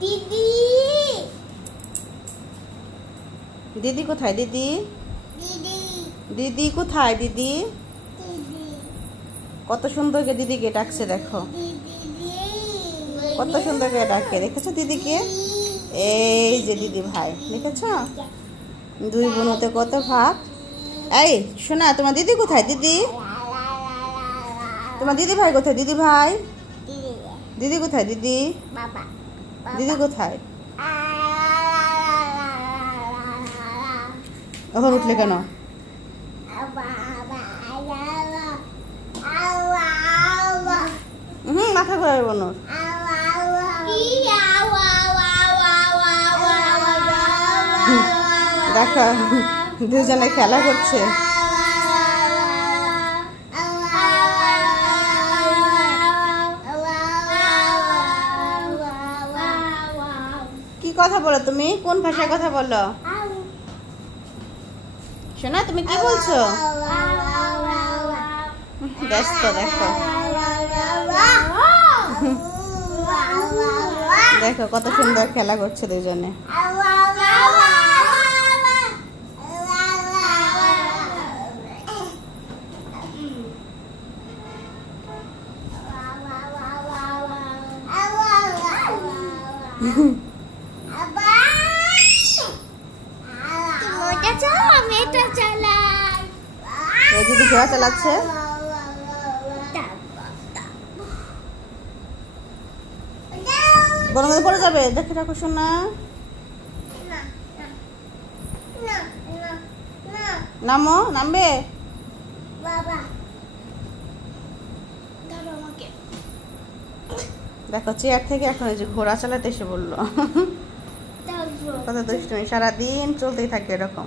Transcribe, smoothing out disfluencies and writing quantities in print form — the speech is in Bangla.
দিদি দিদি কোথায়? দিদি দিদি দিদি কোথায়? দিদি কত সুন্দর করে দিদিকে ডাকছে, দেখো কত সুন্দর করে ডাকে। দেখেছো দিদিকে? এই যে দিদি ভাই, দেখেছো? দুই বোন হতে কত ভাব। এই শোনা, তোমার দিদি কোথায়? দিদি, তোমার দিদি ভাই কোথায়? দিদি ভাই, দিদি কোথায়? দিদি, দিদি কোথায়? এখন উঠলে কেন? মাথা ঘুরাবে বোনর। দেখো দুজনে খেলা করছে। কি কথা বলো তুমি? কোন ভাষায় কথা বলো? শোনা, তুমি কি বলছো? ব্যস্ত, দেখো দেখো কত সুন্দর খেলা করছে দুজনে। দিদি ঘোড়া চালাচ্ছে। বড় মধ্যে পড়ে যাবে, দেখে রাখো শোনা। নামো, নামবে। দেখো চেয়ার থেকে এখন এই যে ঘোড়া চালাতে এসে বললো। কত দুষ্টুমি, সারাদিন চলতেই থাকে এরকম।